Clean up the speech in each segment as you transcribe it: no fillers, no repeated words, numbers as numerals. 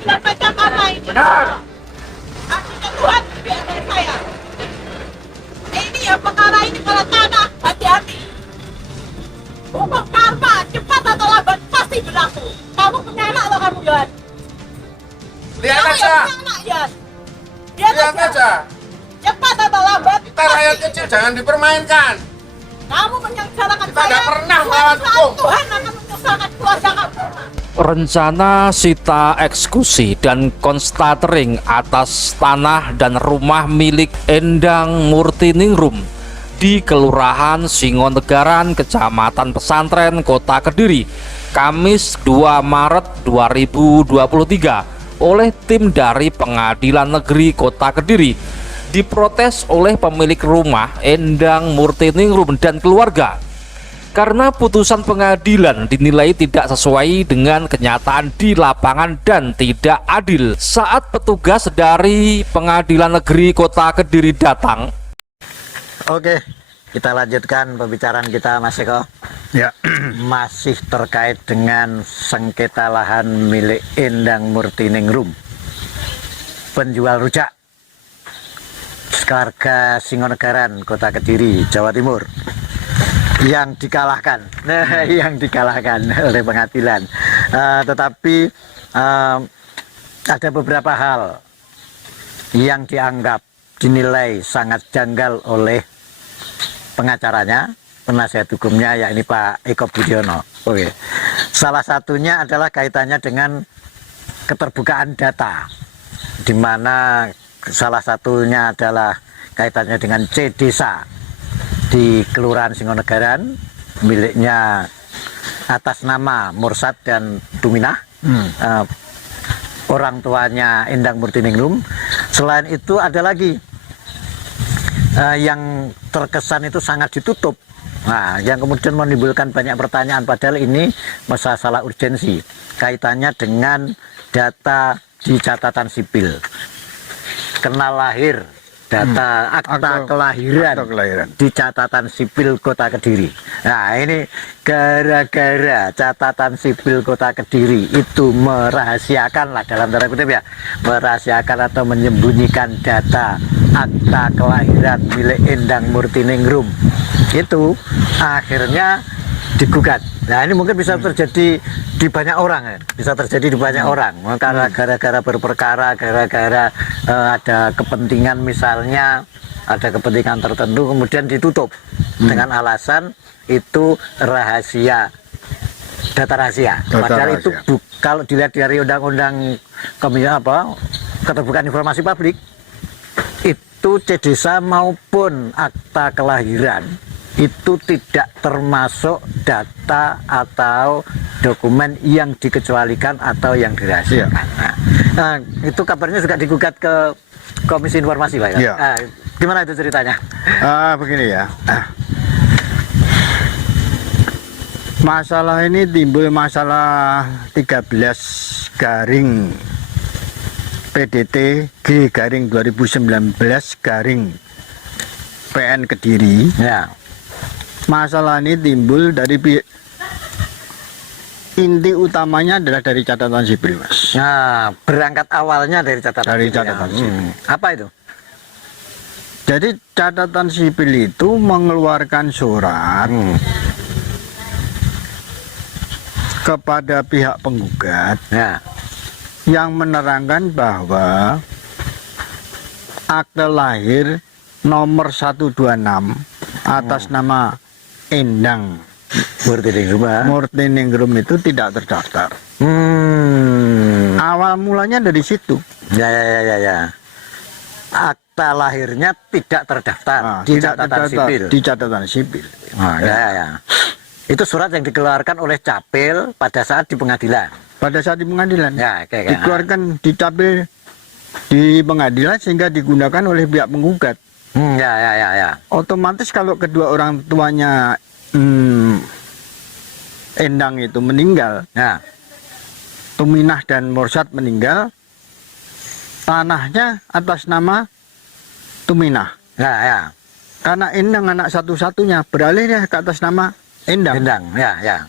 pengadilan Pancasila ini. Benar. Artinya Tuhan biarkan saya. Ini ya perkara ini kalau tanah, hati-hati. Hukum karma, cepat atau lambat pasti berlaku. Kamu punya anak loh kamu, Yan. Lihat Kamu aja. yang punya anak, Yan. Lihat aja. Cepat atau lambat Kita rakyat kecil jangan dipermainkan. kamu menyengsarakan Kita nggak pernah melawan hukum. Tuhan akan menyengsarakan keluarga kamu. Rencana sita eksekusi dan konstatering atas tanah dan rumah milik Endang Murtiningrum di Kelurahan Singonegaran, Kecamatan Pesantren, Kota Kediri, Kamis 2 Maret 2023 oleh tim dari Pengadilan Negeri Kota Kediri, diprotes oleh pemilik rumah Endang Murtiningrum dan keluarga karena putusan pengadilan dinilai tidak sesuai dengan kenyataan di lapangan dan tidak adil. Saat petugas dari Pengadilan Negeri Kota Kediri datang, Oke, kita lanjutkan pembicaraan kita, Mas Eko. Ya, Masih terkait dengan sengketa lahan milik Endang Murtiningrum, penjual rujak warga Singonegaran, Kota Kediri, Jawa Timur, yang dikalahkan, oleh pengadilan. Tetapi ada beberapa hal yang dianggap dinilai sangat janggal oleh pengacaranya, penasihat hukumnya, yakni Pak Eko Budiono. Oke. Salah satunya adalah kaitannya dengan keterbukaan data, di mana salah satunya adalah kaitannya dengan C desa di Kelurahan Singonegaran miliknya atas nama Mursad dan Tuminah, orang tuanya Endang Murtiningrum. Selain itu ada lagi yang terkesan itu sangat ditutup, yang kemudian menimbulkan banyak pertanyaan, padahal ini masalah urgensi kaitannya dengan data di catatan sipil, kenal lahir, data akta kelahiran di catatan sipil Kota Kediri. Nah, ini gara-gara catatan sipil Kota Kediri itu merahasiakan lah, dalam tanda kutip ya, merahasiakan atau menyembunyikan data akta kelahiran milik Endang Murtiningrum, itu akhirnya digugat. Nah, ini mungkin bisa terjadi di banyak orang, ya. Bisa terjadi di banyak orang karena gara-gara berperkara, gara-gara ada kepentingan, misalnya ada kepentingan tertentu kemudian ditutup dengan alasan itu rahasia, data rahasia. Padahal itu kalau dilihat dari undang-undang keterbukaan informasi publik, itu C desa maupun akta kelahiran itu tidak termasuk data atau dokumen yang dikecualikan atau yang dirahasiakan. Nah, itu kabarnya juga digugat ke Komisi Informasi, Pak. Ya. Nah, gimana itu ceritanya? Begini ya. Masalah ini timbul masalah 13 garing PDT G garing 2019 garing PN Kediri. Ya. Masalah ini timbul dari inti utamanya adalah dari catatan sipil, Mas. Nah, berangkat awalnya dari catatan Dari sipil. catatan sipil. Apa itu? Jadi catatan sipil itu mengeluarkan surat kepada pihak penggugat Ya. yang menerangkan bahwa akte lahir nomor 126 atas nama Endang Murtiningrum itu tidak terdaftar. Awal mulanya dari situ. Ya. Akta lahirnya tidak terdaftar di Tidak catatan terdaftar sipil. di catatan sipil. Ya. Itu surat yang dikeluarkan oleh Capil pada saat di pengadilan. Pada saat di pengadilan Ya, oke. dikeluarkan di Capil di pengadilan sehingga digunakan oleh pihak penggugat. Ya. Otomatis kalau kedua orang tuanya Endang itu meninggal, Ya. Tuminah dan Mursad meninggal, tanahnya atas nama Tuminah. Ya. Karena Endang anak satu-satunya, beralih dia ke atas nama Endang. Endang. Ya.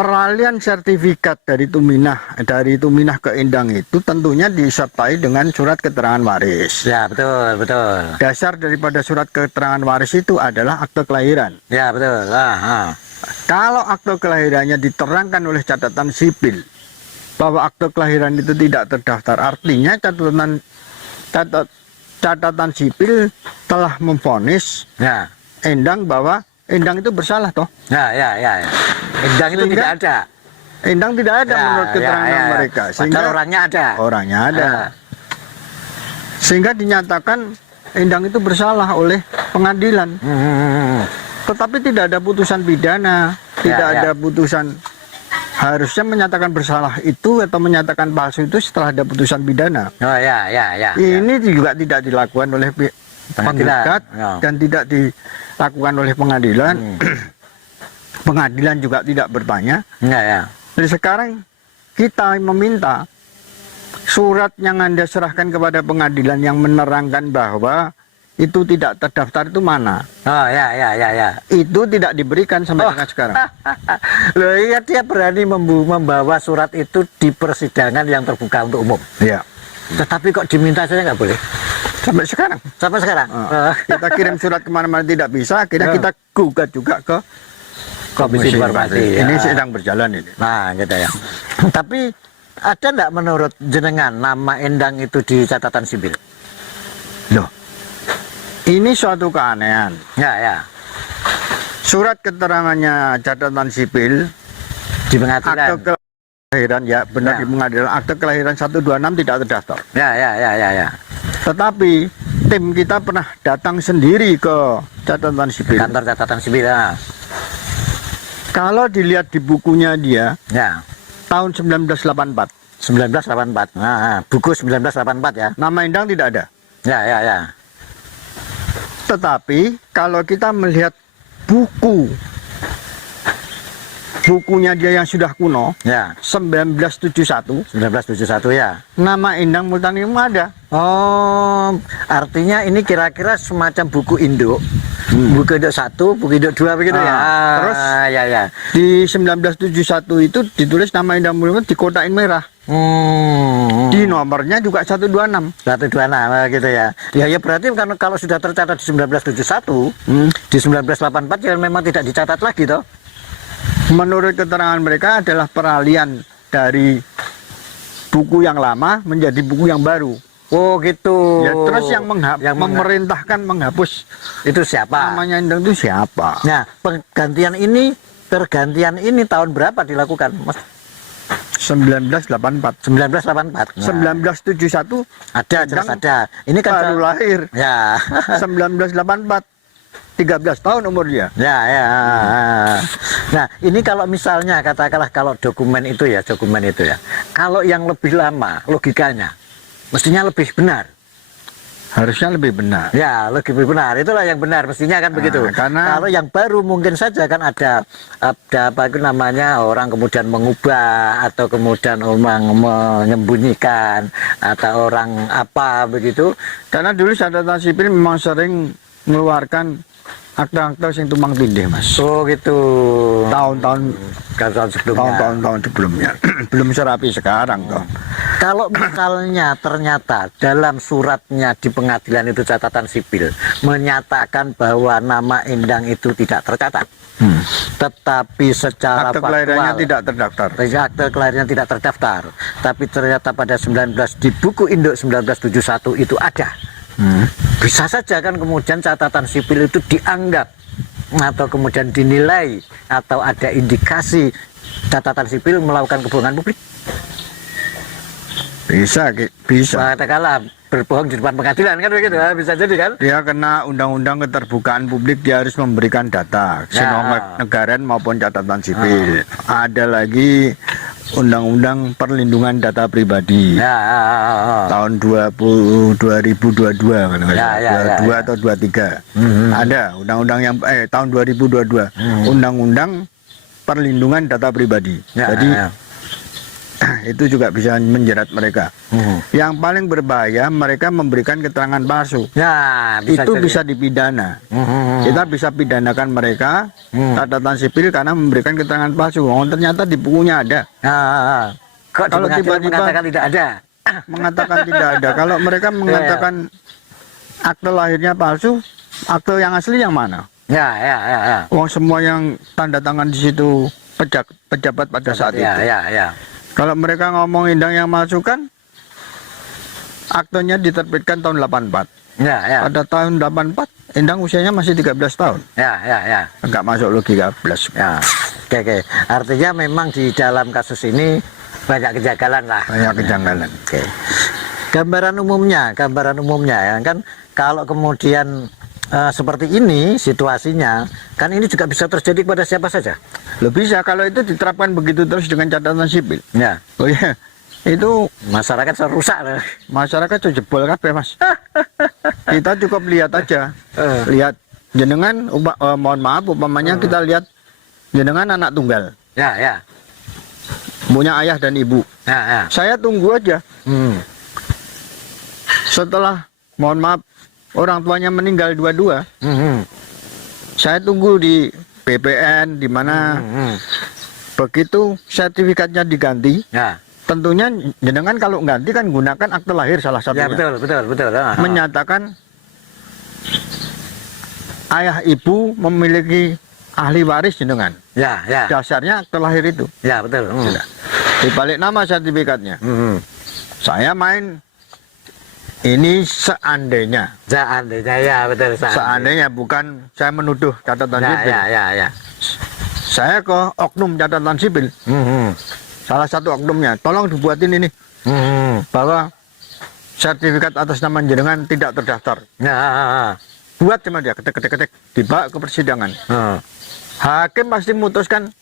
peralihan sertifikat dari Tuminah ke Endang itu tentunya disertai dengan surat keterangan waris. Ya, betul, betul. Dasar daripada surat keterangan waris itu adalah akte kelahiran. Ya, betul. Kalau akte kelahirannya diterangkan oleh catatan sipil bahwa akte kelahiran itu tidak terdaftar, artinya catatan sipil telah memvonis Ya. Endang bahwa Endang itu bersalah toh. Ya. Endang itu Sehingga- tidak ada. Endang tidak ada menurut keterangan mereka. Padahal orangnya ada. Orangnya ada. Ah. Sehingga dinyatakan Endang itu bersalah oleh pengadilan. Tetapi tidak ada putusan pidana, tidak Ya. ada putusan. Harusnya menyatakan bersalah itu atau menyatakan palsu itu setelah ada putusan pidana. Oh ya. Ini juga tidak dilakukan oleh Pengadilan. penggugat Ya. dan tidak dilakukan oleh pengadilan. Pengadilan juga tidak bertanya. Ya. Jadi sekarang kita meminta surat yang Anda serahkan kepada pengadilan yang menerangkan bahwa itu tidak terdaftar itu mana? Oh ya. Itu tidak diberikan sampai dengan sekarang. Loh iya, dia berani membawa surat itu di persidangan yang terbuka untuk umum. Ya, Tetapi kok diminta saja nggak boleh? sampai sekarang. Sampai sekarang? Kita kirim surat kemana-mana tidak bisa, akhirnya Ya. kita gugat juga ke Komisi Informasi. Ini ya. sedang berjalan ini. Nah, gitu ya. Tapi ada nggak menurut jenengan nama Endang itu di catatan sipil? Loh, ini suatu keanehan. Ya. Surat keterangannya catatan sipil, Di pengadilan. akte kelahiran ya benar Ya. di pengadilan, akte kelahiran 126 tidak terdaftar. Ya. Tetapi tim kita pernah datang sendiri ke catatan sipil. Kantor catatan sipil. Ya. Kalau dilihat di bukunya dia Ya. tahun 1984, 1984. Nah, buku 1984 ya. nama Endang tidak ada. Ya. Tetapi kalau kita melihat bukunya dia yang sudah kuno, Ya. 1971, 1971 ya. nama Endang Multanium ada. Oh, artinya ini kira-kira semacam buku induk. Buku induk 1, buku induk 2 begitu ya. Terus? Ya. Di 1971 itu ditulis nama Endang Multanium di kotain merah. Di nomornya juga 126. 126 gitu ya. Ya berarti kan kalau sudah tercatat di 1971, di 1984 ya memang tidak dicatat lagi toh. Menurut keterangan mereka adalah peralihan dari buku yang lama menjadi buku yang baru. Oh gitu. Ya, terus yang, Yang memerintahkan menghapus itu siapa? namanya Endang itu siapa? Nah, pergantian ini tahun berapa dilakukan, Mas? 1984. 1984. Nah, 1971 ada jelas ada. Ini kan baru lahir. Ya. 1984. 13 tahun umur dia. Ya. Nah, ini kalau misalnya katakanlah kalau dokumen itu ya. Kalau yang lebih lama logikanya mestinya lebih benar. Harusnya lebih benar. Ya, lebih benar. Itulah yang benar mestinya kan begitu. karena- Kalau yang baru mungkin saja kan ada apa itu namanya orang kemudian mengubah atau kemudian orang menyembunyikan atau orang apa begitu. Karena dulu catatan sipil memang sering mengeluarkan akta-akta yang tumpang tindih, Mas. Oh gitu. Tahun-tahun Tahun sebelumnya. tahun sebelumnya. Belum serapi sekarang toh. Kalau misalnya ternyata dalam suratnya di pengadilan itu catatan sipil menyatakan bahwa nama Endang itu tidak tercatat, tetapi secara Akte kelahirannya faktual tidak terdaftar. akte kelahirannya tidak terdaftar, tapi ternyata pada 19 di buku induk 1971 itu ada. Bisa saja kan kemudian catatan sipil itu dianggap atau kemudian dinilai atau ada indikasi catatan sipil melakukan kebohongan publik. Bisa. Katakanlah berbohong di depan pengadilan kan begitu ya, bisa jadi kan? Dia kena undang-undang keterbukaan publik, dia harus memberikan data, sinonget negaraan maupun catatan sipil. Ada lagi undang-undang perlindungan data pribadi. Tahun 2022 kan, Ya. 22 atau 23. Ada undang-undang yang tahun 2022 undang-undang perlindungan data pribadi. Ya, Jadi ya. itu juga bisa menjerat mereka. Yang paling berbahaya mereka memberikan keterangan palsu. Ya, Itu jadi. bisa dipidana. Kita bisa pidanakan mereka catatan sipil karena memberikan keterangan palsu. Oh, ternyata di bukunya ada. Kok di Kalau pengadilan tiba-tiba- mengatakan tidak ada? Mengatakan tidak ada. Kalau mereka mengatakan akte lahirnya palsu, akte yang asli yang mana? Ya. Uang semua yang tanda tangan di situ pejabat pada saat itu. Ya. Kalau mereka ngomong Endang yang masukkan, aktenya diterbitkan tahun 84. Ya. Pada tahun 84, Endang usianya masih 13 tahun. Ya. Enggak masuk logika plus. Ya. Oke. Artinya memang di dalam kasus ini banyak kejanggalan lah. Banyak kejanggalan. Oke. Gambaran umumnya ya kan, kalau kemudian seperti ini situasinya, kan ini juga bisa terjadi kepada siapa saja. Loh bisa kalau itu diterapkan begitu terus dengan catatan sipil. Ya. Oh iya, itu Masyarakat rusak loh. masyarakat tuh jebol kabeh, Mas. Kita cukup lihat aja. Lihat jenengan mohon maaf umpamanya kita lihat jenengan anak tunggal, Ya. punya ayah dan ibu. Ya. Saya tunggu aja. Setelah mohon maaf orang tuanya meninggal dua-dua, saya tunggu di BPN di mana begitu sertifikatnya diganti. Ya. Tentunya jenengan kalau ganti kan gunakan akte lahir salah Ya, satunya. betul. Menyatakan ayah ibu memiliki ahli waris jenengan. Ya. Dasarnya akte lahir itu. Ya, betul. Di balik nama sertifikatnya. Saya main ini seandainya. Seandainya ya, betul. Seandainya bukan saya menuduh catatan sipil. Ya. Saya ke oknum catatan sipil. Salah satu oknumnya, tolong dibuatin ini bahwa sertifikat atas nama jenengan tidak terdaftar. Ya. Buat sama dia, ketik, dibawa ke persidangan. Hakim pasti memutuskan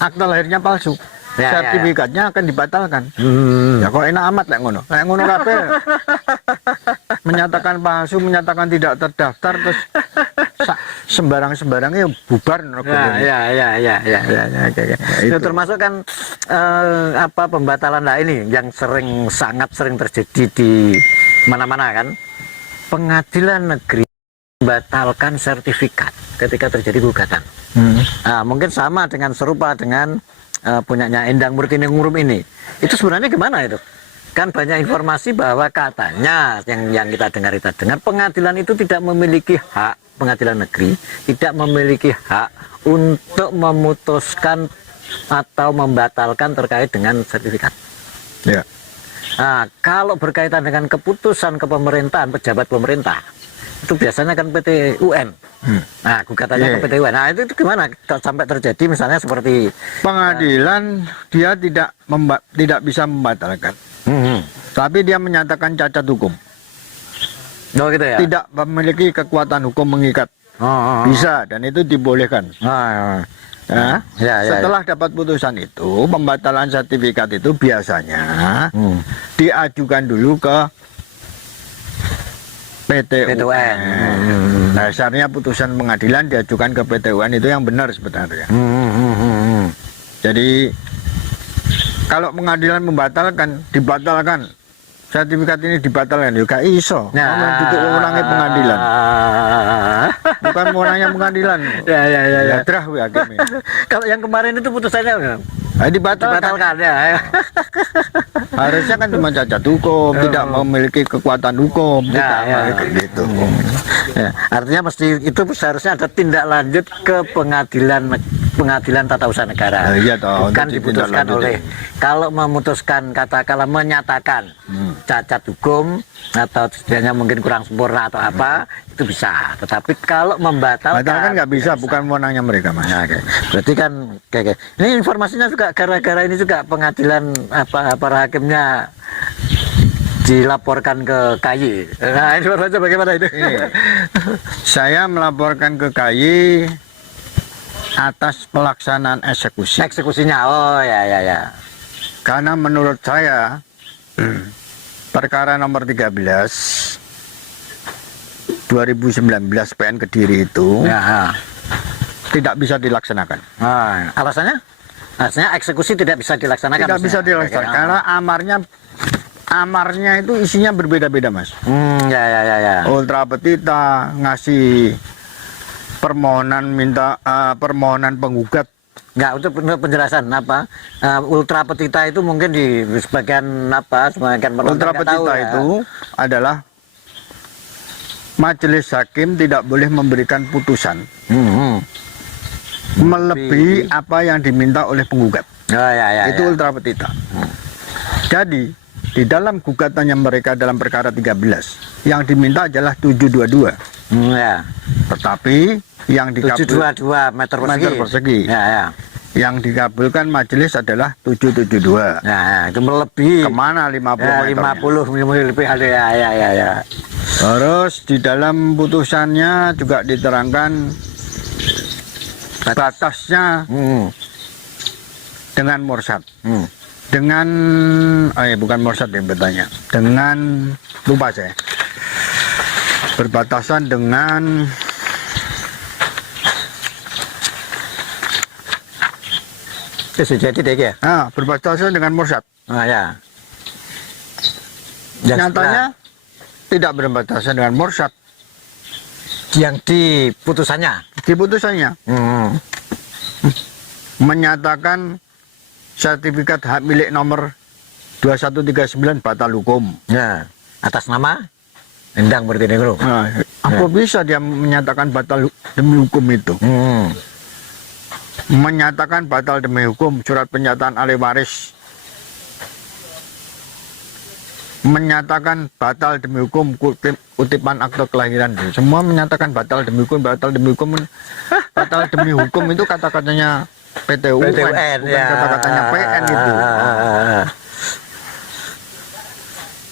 akte lahirnya palsu. Ya, Sertifikatnya akan dibatalkan. Ya kok enak amat lek ngono. Lek ngono kabeh. Menyatakan palsu, menyatakan tidak terdaftar terus sembarang-sembarangnya bubar negara ini. Ya. Oke. Itu termasuk kan pembatalan ini yang sangat sering terjadi di mana-mana kan. Pengadilan negeri membatalkan sertifikat ketika terjadi gugatan. Nah, mungkin sama dengan serupa dengan punyanya Endang Murtiningrum ini. Itu sebenarnya gimana itu? Kan banyak informasi bahwa katanya yang kita dengar pengadilan itu tidak memiliki hak, pengadilan negeri tidak memiliki hak untuk memutuskan atau membatalkan terkait dengan sertifikat. Ya. Nah, kalau berkaitan dengan keputusan kepemerintahan, pejabat pemerintah, itu biasanya kan PT UN. Nah, gugatannya ke PT UN. Nah, itu gimana kalau sampai terjadi misalnya seperti Pengadilan dia tidak bisa membatalkan. Tapi dia menyatakan cacat hukum. Oh gitu ya? Tidak memiliki kekuatan hukum mengikat. Bisa dan itu dibolehkan. Nah, setelah dapat putusan itu, pembatalan sertifikat itu biasanya diajukan dulu ke PT UN. Dasarnya putusan pengadilan diajukan ke PT UN itu yang benar sebenarnya. Jadi kalau pengadilan membatalkan, dibatalkan sertifikat ini dibatalkan juga iso. Itu wewenangnya pengadilan. Bukan wewenangnya pengadilan. Ya terah we hakim ini. Kalau yang kemarin itu putusannya dibatalkan. Ya. Harusnya kan cuma cacat hukum, tidak memiliki kekuatan hukum, tidak gitu. Ya, artinya itu seharusnya ada tindak lanjut ke pengadilan tata usaha negara. Iya toh, bukan diputuskan oleh kalau memutuskan katakanlah menyatakan cacat hukum atau setidaknya mungkin kurang sempurna atau apa itu bisa. Tetapi kalau membatalkan nggak bisa, bukan wewenangnya mereka, Mas. Nah, berarti kan ini informasinya juga gara-gara ini juga pengadilan para hakimnya dilaporkan ke KY. Nah, informasinya bagaimana itu? Saya melaporkan ke KY atas pelaksanaan eksekusi. Eksekusinya, oh ya. Karena menurut saya perkara nomor 13 2019 PN Kediri itu tidak bisa dilaksanakan. Alasannya? Artinya eksekusi tidak bisa dilaksanakan. Tidak bisa dilaksanakan karena amarnya itu isinya berbeda-beda, Mas. Ya. Ultra petita ngasih permohonan permohonan penggugat. Nggak, untuk penjelasan apa ultra petita itu mungkin di sebagian penonton Ultra nggak tahu petita ya. itu adalah majelis hakim tidak boleh memberikan putusan melebihi apa yang diminta oleh penggugat. Ya. Itu ultra petita. Jadi di dalam gugatannya mereka dalam perkara 13 yang diminta adalah 722. Ya. Tetapi yang 722 meter persegi. Ya. Yang dikabulkan majelis adalah 772. Nah, itu melebihi Kemana 50 ya, meternya? 50 lebih ada ya. Terus di dalam putusannya juga diterangkan batasnya dengan mursat. Dengan bukan mursat yang bertanya. Dengan lupa saya. Berbatasan dengan itu jadi deh ya. berbatasan dengan mursat. Ya. Nyatanya tidak berbatasan dengan mursat yang di putusannya. di putusannya. Menyatakan sertifikat hak milik nomor 2139 batal hukum. Ya, atas nama Endang Murtiningrum. Apa bisa dia menyatakan batal demi hukum itu? Menyatakan batal demi hukum surat pernyataan ahli waris. Menyatakan batal demi hukum kutipan akte kelahiran. Semua menyatakan batal demi hukum, batal demi hukum. Batal demi hukum itu kata-katanya PT UN, bukan kata-katanya PN itu.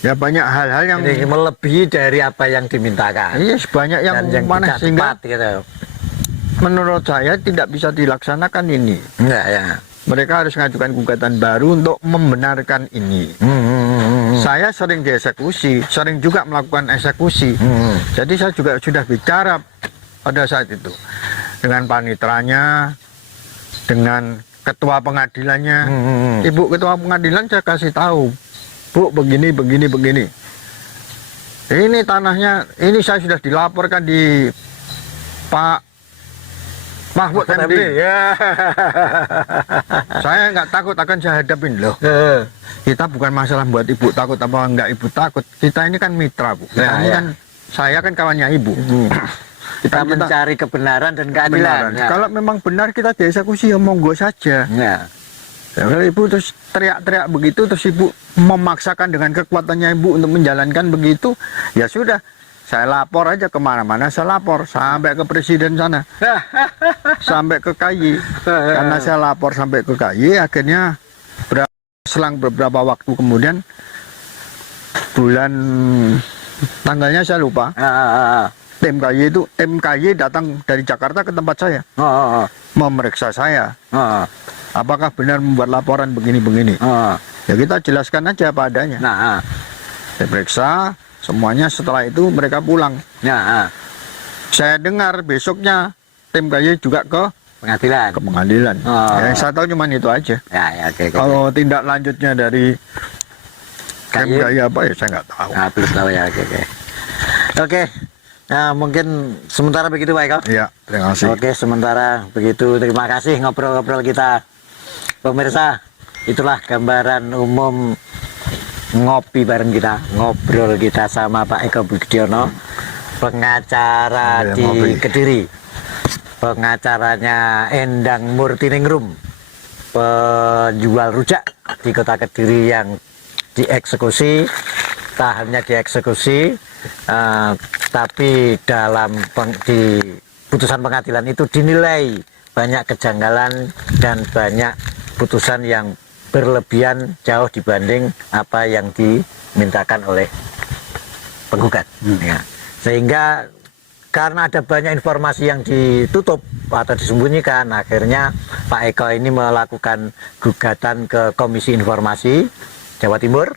Ya banyak hal-hal yang jadi melebihi dari apa yang dimintakan. Iya, banyak yang mana tidak sehingga tepat, gitu. menurut saya tidak bisa dilaksanakan ini. Ya. Mereka harus mengajukan gugatan baru untuk membenarkan ini. Saya sering dieksekusi, sering juga melakukan eksekusi. Jadi saya juga sudah bicara pada saat itu dengan panitranya, dengan ketua pengadilannya. Ibu ketua pengadilan saya kasih tahu, Bu, begini. Ini tanahnya, ini saya sudah dilaporkan di Pak Mahfud MD. Ya. Saya nggak takut akan saya hadapin loh. Kita bukan masalah buat ibu takut apa enggak ibu takut. Kita ini kan mitra, Bu. Kita ini kan, saya kan kawannya ibu. Kita mencari kebenaran dan keadilan. Ya. Kalau memang benar kita dieksekusi ya monggo saja. Ya. Kalau ibu terus teriak-teriak begitu, terus ibu memaksakan dengan kekuatannya ibu untuk menjalankan begitu, ya sudah. Saya lapor aja kemana-mana, saya lapor sampai ke presiden sana, sampai ke KY. Karena saya lapor sampai ke KY, akhirnya selang beberapa waktu kemudian, bulan tanggalnya saya lupa. Tim KY datang dari Jakarta ke tempat saya, memeriksa saya. Apakah benar membuat laporan begini-begini? Ya kita jelaskan aja apa adanya. Saya periksa semuanya, setelah itu mereka pulang. Saya dengar besoknya tim KY juga ke pengadilan. Yang saya tahu cuma itu aja. Okay. Kalau tindak lanjutnya dari tim KY apa ya saya nggak tahu. Belum tahu ya. Oke. Nah, mungkin sementara begitu Pak Eko. Iya, terima kasih. Oke, sementara begitu. Terima kasih ngobrol-ngobrol kita. Pemirsa, itulah gambaran umum ngopi bareng kita, ngobrol kita sama Pak Eko Budiono, pengacara di Kediri, pengacaranya Endang Murtiningrum, penjual rujak di kota Kediri yang dieksekusi. Tak hanya dieksekusi, tapi di putusan pengadilan itu dinilai banyak kejanggalan dan banyak putusan yang berlebihan jauh dibanding apa yang dimintakan oleh penggugat. Ya. Sehingga karena ada banyak informasi yang ditutup atau disembunyikan, akhirnya Pak Eko ini melakukan gugatan ke Komisi Informasi Jawa Timur,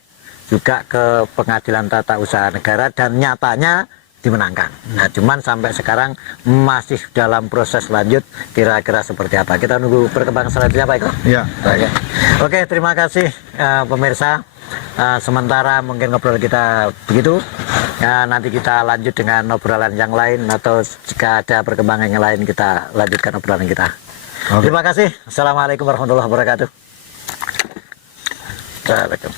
juga ke Pengadilan Tata Usaha Negara, dan nyatanya dimenangkan. Nah, cuman sampai sekarang masih dalam proses lanjut, kira-kira seperti apa. Kita nunggu perkembangan selanjutnya, Pak Eko. Ya. Oke, terima kasih pemirsa. Sementara mungkin ngobrol kita begitu. Nanti kita lanjut dengan obrolan yang lain, atau jika ada perkembangan yang lain kita lanjutkan obrolan kita. Terima kasih. Assalamualaikum warahmatullahi wabarakatuh. Assalamualaikum.